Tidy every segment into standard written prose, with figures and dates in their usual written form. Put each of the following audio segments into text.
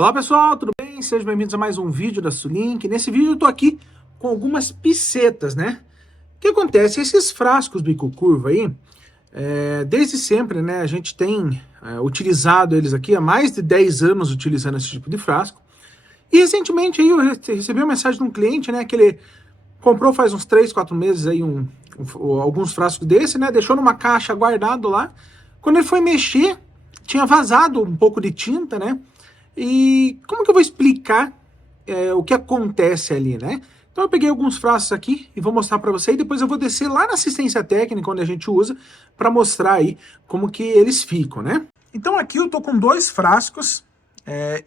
Olá pessoal, tudo bem? Sejam bem-vindos a mais um vídeo da Sulink. Nesse vídeo eu tô aqui com algumas picetas, né? O que acontece? Esses frascos bico curvo aí, desde sempre, né, a gente tem utilizado eles aqui há mais de 10 anos utilizando esse tipo de frasco. E recentemente aí eu recebi uma mensagem de um cliente, né, que ele comprou faz uns 3, 4 meses aí alguns frascos desse, né, deixou numa caixa guardado lá. Quando ele foi mexer, tinha vazado um pouco de tinta, né? E como que eu vou explicar o que acontece ali, né? Então eu peguei alguns frascos aqui e vou mostrar para você, e depois eu vou descer lá na assistência técnica, onde a gente usa, para mostrar aí como que eles ficam, né? Então aqui eu tô com dois frascos.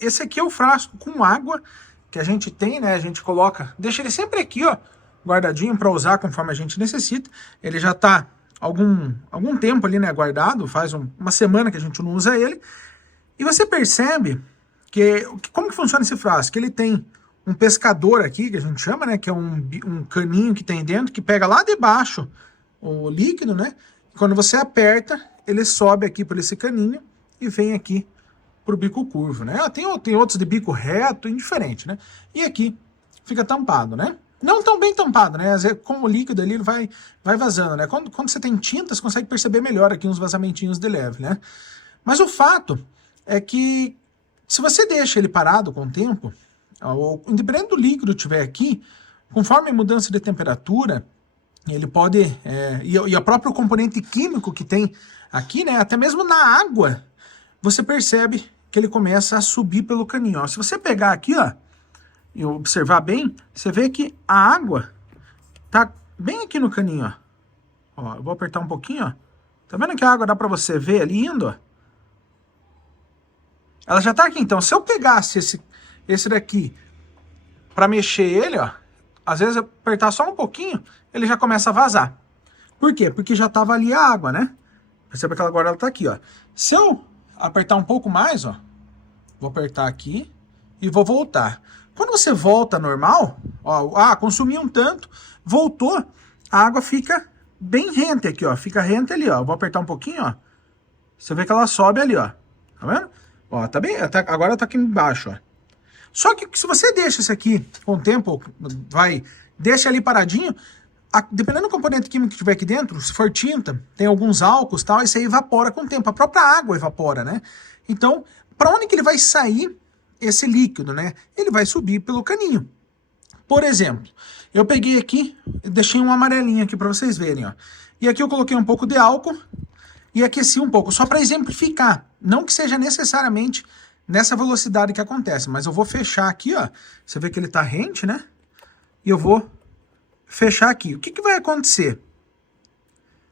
Esse aqui é o frasco com água que a gente tem, né? A gente coloca, deixa ele sempre aqui, ó, guardadinho para usar conforme a gente necessita. Ele já tá algum tempo ali, né, guardado, faz uma semana que a gente não usa ele. E você percebe como que funciona esse frasco? Ele tem um pescador aqui, que a gente chama, né? Que é um caninho que tem dentro, que pega lá de baixo o líquido, né? E quando você aperta, ele sobe aqui por esse caninho e vem aqui pro bico curvo, né? Tem outros de bico reto, indiferente, né? E aqui fica tampado, né? Não tão bem tampado, né? Às vezes, com o líquido ali, ele vai vazando, né? Quando você tem tinta, você consegue perceber melhor aqui uns vazamentinhos de leve, né? Mas o fato é que se você deixa ele parado com o tempo, ou independente do líquido que tiver aqui, conforme a mudança de temperatura, ele pode, e o próprio componente químico que tem aqui, né, até mesmo na água, você percebe que ele começa a subir pelo caninho. Ó. Se você pegar aqui, ó, e observar bem, você vê que a água tá bem aqui no caninho, ó. Ó, eu vou apertar um pouquinho, ó. Tá vendo que a água dá para você ver ali indo, ó? Ela já tá aqui, então se eu pegasse esse daqui para mexer ele, ó, às vezes eu apertar só um pouquinho, ele já começa a vazar. Por quê? Porque já tava ali a água, né? Perceba que agora ela tá aqui, ó. Se eu apertar um pouco mais, ó, vou apertar aqui e vou voltar. Quando você volta normal, ó, consumiu um tanto, voltou, a água fica bem rente aqui, ó, fica rente ali, ó. Vou apertar um pouquinho, ó. Você vê que ela sobe ali, ó. Tá vendo? Ó, tá bem, agora tá aqui embaixo, ó. Só que se você deixa isso aqui com o tempo, deixa ali paradinho, dependendo do componente químico que tiver aqui dentro, se for tinta, tem alguns álcools e tal, isso aí evapora com o tempo, a própria água evapora, né? Então, para onde que ele vai sair esse líquido, né? Ele vai subir pelo caninho. Por exemplo, eu peguei aqui, deixei um amarelinho aqui para vocês verem, ó. E aqui eu coloquei um pouco de álcool e aqueci um pouco, só para exemplificar. Não que seja necessariamente nessa velocidade que acontece, mas eu vou fechar aqui, ó. Você vê que ele tá rente, né? E eu vou fechar aqui. O que vai acontecer?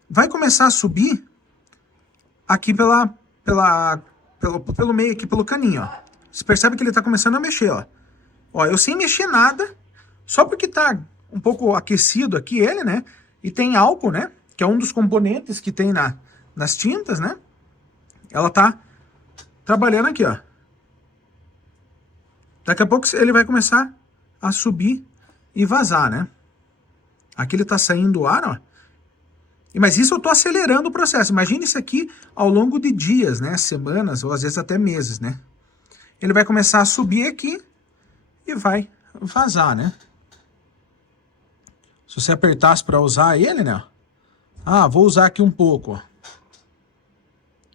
Vai começar a subir aqui pelo meio aqui, pelo caninho, ó. Você percebe que ele tá começando a mexer, ó. Ó, eu sem mexer nada, só porque tá um pouco aquecido aqui ele, né? E tem álcool, né? Que é um dos componentes que tem nas tintas, né? Ela tá trabalhando aqui, ó. Daqui a pouco ele vai começar a subir e vazar, né? Aqui ele tá saindo o ar, ó. Mas isso eu tô acelerando o processo. Imagina isso aqui ao longo de dias, né? Semanas ou às vezes até meses, né? Ele vai começar a subir aqui e vai vazar, né? Se você apertasse para usar ele, né? Ah, vou usar aqui um pouco, ó.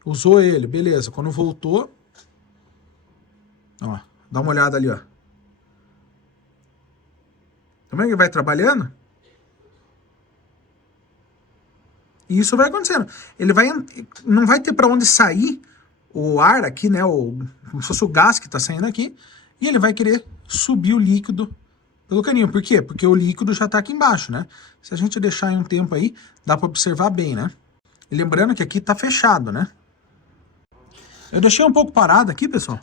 Usou ele, beleza. Quando voltou, ó, dá uma olhada ali, ó. Tá vendo que vai trabalhando? E isso vai acontecendo. Não vai ter para onde sair o ar aqui, né? Como se fosse o gás que tá saindo aqui. E ele vai querer subir o líquido pelo caninho. Por quê? Porque o líquido já tá aqui embaixo, né? Se a gente deixar em um tempo aí, dá para observar bem, né? E lembrando que aqui tá fechado, né? Eu deixei um pouco parado aqui, pessoal.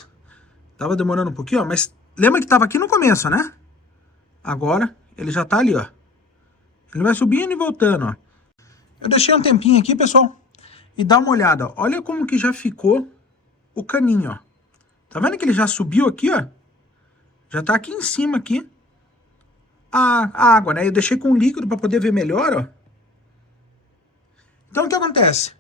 Tava demorando um pouquinho, ó, mas lembra que tava aqui no começo, né? Agora ele já tá ali, ó. Ele vai subindo e voltando, ó. Eu deixei um tempinho aqui, pessoal, e dá uma olhada, ó. Olha como que já ficou o caninho, ó. Tá vendo que ele já subiu aqui, ó? Já tá aqui em cima, aqui, a água, né? Eu deixei com líquido para poder ver melhor, ó. Então, o que acontece?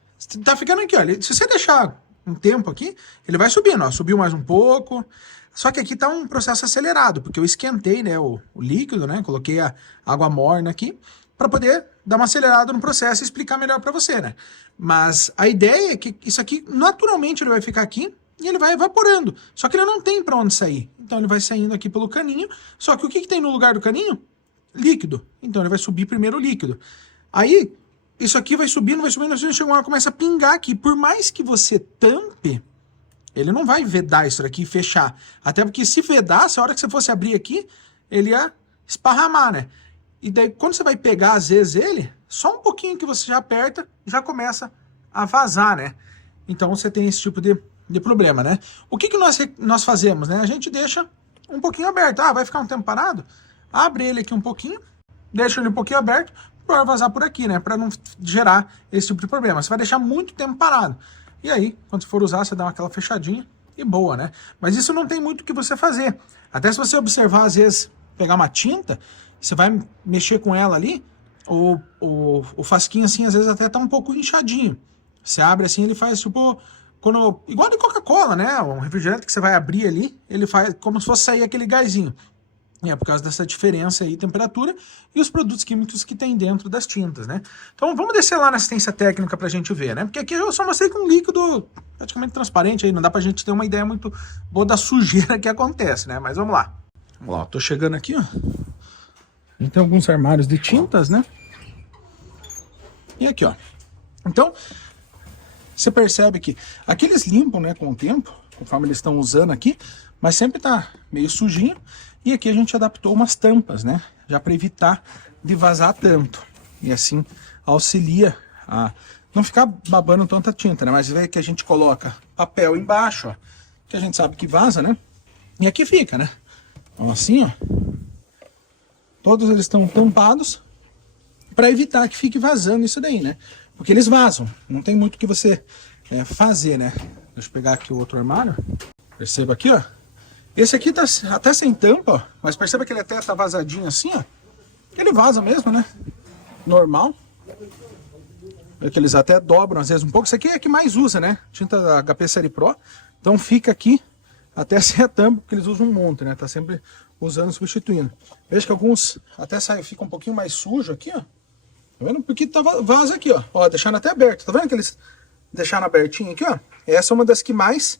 Tá ficando aqui, ó. Se você deixar um tempo aqui, ele vai subindo, ó, subiu mais um pouco. Só que aqui tá um processo acelerado, porque eu esquentei, né, o líquido, né, coloquei a água morna aqui, para poder dar uma acelerada no processo e explicar melhor para você, né. Mas a ideia é que isso aqui, naturalmente, ele vai ficar aqui e ele vai evaporando. Só que ele não tem para onde sair. Então ele vai saindo aqui pelo caninho, só que o que tem no lugar do caninho? Líquido. Então ele vai subir primeiro o líquido. Aí, isso aqui vai subindo, chega uma hora começa a pingar aqui. Por mais que você tampe, ele não vai vedar isso daqui e fechar. Até porque se vedasse, a hora que você fosse abrir aqui, ele ia esparramar, né? E daí, quando você vai pegar, às vezes, ele, só um pouquinho que você já aperta, já começa a vazar, né? Então, você tem esse tipo de problema, né? O que nós fazemos, né? A gente deixa um pouquinho aberto. Ah, vai ficar um tempo parado? Abre ele aqui um pouquinho, deixa ele um pouquinho aberto, para vazar por aqui, né? Para não gerar esse tipo de problema. Você vai deixar muito tempo parado. E aí, quando você for usar, você dá aquela fechadinha e boa, né? Mas isso não tem muito o que você fazer. Até se você observar, às vezes, pegar uma tinta, você vai mexer com ela ali, o fasquinho, assim, às vezes até tá um pouco inchadinho. Você abre assim, ele faz tipo... igual de Coca-Cola, né? Um refrigerante que você vai abrir ali, ele faz como se fosse sair aquele gásinho. É por causa dessa diferença aí, temperatura e os produtos químicos que tem dentro das tintas, né? Então vamos descer lá na assistência técnica pra gente ver, né? Porque aqui eu só mostrei com um líquido praticamente transparente aí, não dá pra gente ter uma ideia muito boa da sujeira que acontece, né? Mas vamos lá. Vamos lá, tô chegando aqui, ó. A gente tem alguns armários de tintas, né? E aqui, ó. Então, você percebe que aqui eles limpam, né, com o tempo, conforme eles estão usando aqui, mas sempre tá meio sujinho. E aqui a gente adaptou umas tampas, né? Já para evitar de vazar tanto. E assim auxilia a não ficar babando tanta tinta, né? Mas vê que a gente coloca papel embaixo, ó, que a gente sabe que vaza, né? E aqui fica, né? Então assim, ó. Todos eles estão tampados para evitar que fique vazando isso daí, né? Porque eles vazam. Não tem muito o que você fazer, né? Deixa eu pegar aqui o outro armário. Perceba aqui, ó. Esse aqui tá até sem tampa, ó, mas perceba que ele até tá vazadinho assim, ó. Ele vaza mesmo, né? Normal. É que eles até dobram às vezes um pouco. Isso aqui é que mais usa, né? Tinta HP Série Pro. Então fica aqui até sem a tampa, porque eles usam um monte, né? Tá sempre usando, substituindo. Veja que alguns até fica um pouquinho mais sujo aqui, ó. Tá vendo? Porque tá vaza aqui, ó. Ó, deixando até aberto. Tá vendo que eles deixaram abertinho aqui, ó? Essa é uma das que mais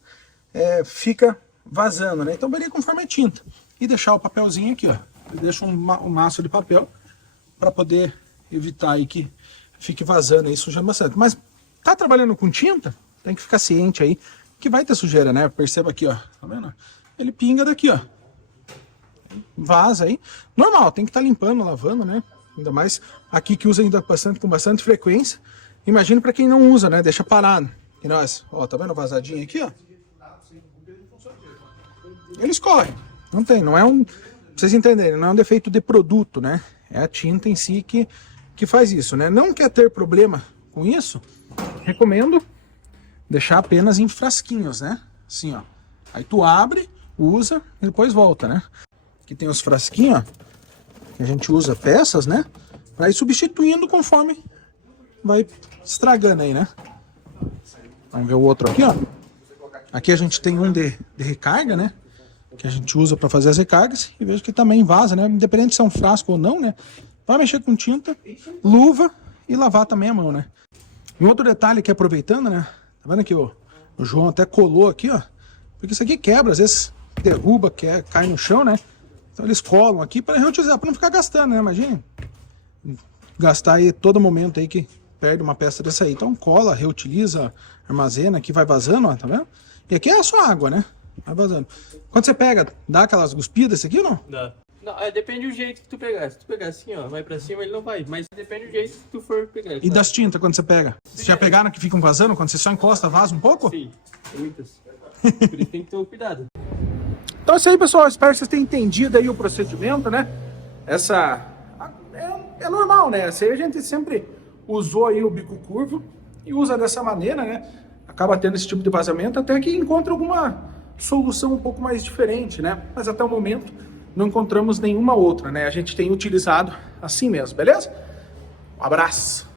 fica vazando, né? Então varia conforme a tinta. E deixar o papelzinho aqui, ó. Deixa um maço de papel para poder evitar aí que fique vazando aí, sujando bastante. Mas tá trabalhando com tinta, tem que ficar ciente aí que vai ter sujeira, né? Perceba aqui, ó. Tá vendo? Ele pinga daqui, ó. Vaza aí. Normal, tem que estar limpando, lavando, né? Ainda mais aqui que usa ainda com bastante frequência. Imagina para quem não usa, né? Deixa parado. E nós, ó, tá vendo vazadinho aqui, ó? Ele escorre. Não tem, não é um... Pra vocês entenderem, não é um defeito de produto, né? É a tinta em si que faz isso, né? Não quer ter problema com isso? Recomendo deixar apenas em frasquinhos, né? Assim, ó. Aí tu abre, usa e depois volta, né? Aqui tem os frasquinhos, ó, que a gente usa peças, né? Pra ir substituindo conforme vai estragando aí, né? Vamos ver o outro aqui, ó. Aqui a gente tem um de recarga, né? Que a gente usa para fazer as recargas. E vejo que também vaza, né? Independente se é um frasco ou não, né? Vai mexer com tinta, luva e lavar também a mão, né? E um outro detalhe que aproveitando, né? Tá vendo que o João até colou aqui, ó. Porque isso aqui quebra, às vezes derruba, cai no chão, né? Então eles colam aqui para reutilizar, para não ficar gastando, né? Imagina. Gastar aí todo momento aí que perde uma peça dessa aí. Então cola, reutiliza, armazena, aqui vai vazando, ó, tá vendo? E aqui é só água, né? Vai vazando. Quando você pega, dá aquelas cuspidas esse aqui ou não? Dá. Não, depende do jeito que tu pegar. Se tu pegar assim, ó, vai pra cima, ele não vai. Mas depende do jeito que tu for pegar. E das tintas, quando você pega? Vocês já pegaram que ficam vazando? Quando você só encosta, vaza um pouco? Sim, muitas. Por isso tem que ter um cuidado. Então é isso aí, pessoal. Espero que vocês tenham entendido aí o procedimento, né? É normal, né? Essa aí a gente sempre usou aí o bico curvo e usa dessa maneira, né? Acaba tendo esse tipo de vazamento até que encontra alguma solução um pouco mais diferente, né? Mas até o momento não encontramos nenhuma outra, né? A gente tem utilizado assim mesmo, beleza? Um abraço!